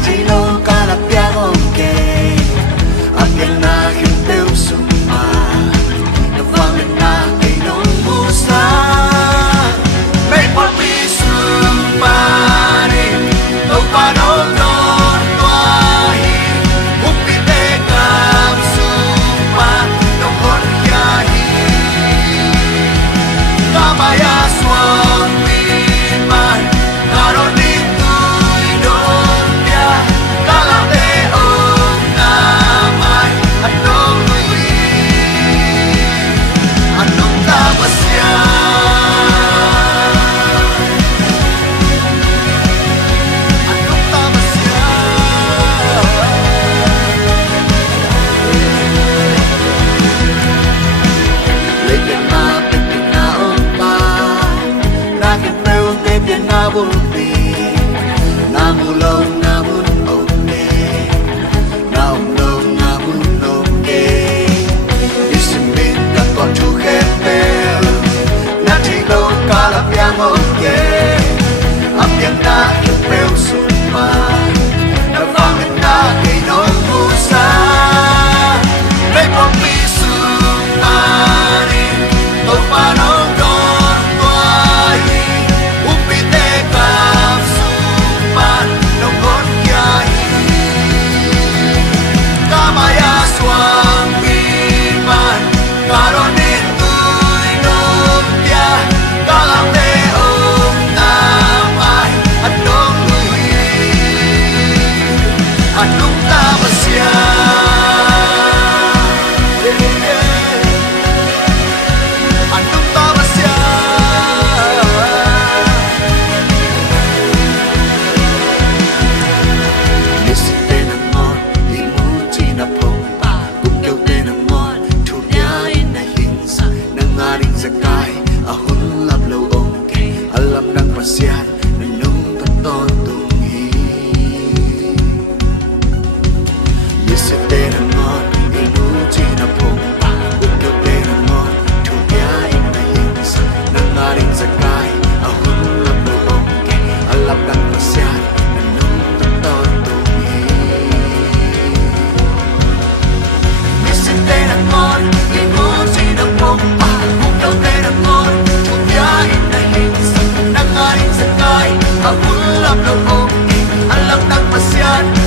chỉ lâu cả là piang ok akin na hinteu suma na vang na kay nung musa may papisu parin no panon non tuahi upite kam suma no hon yahi kamaya swang man karon bulpi namulong namun oke naulong namun oke disimin dan koncu kepel nanti lo kalap yang oke apian na kepel sumpa navangan na kinong musa may popi sumparin topanong Nung Ta Pasian, Nung Ta Pasian. Listen tên ang ngon, limuti na pompa, bukyaw tên ang ngon, tuyain na hinsa, nangaring sakay, ahon lablaw ongke, alam ng pasyan, nanong totoo. Tenamon, inuti na pompa, bukyaw tenamon, tuyain na hinsa, nangaring sakay, ahon lang buongke, alap ng pasyan, nanong totoo. Misin tenamon, inuti na pompa, bukyaw tenamon, tuyain na hinsa, nangaring sakay, ahon lang buongke, alap ng pasyan.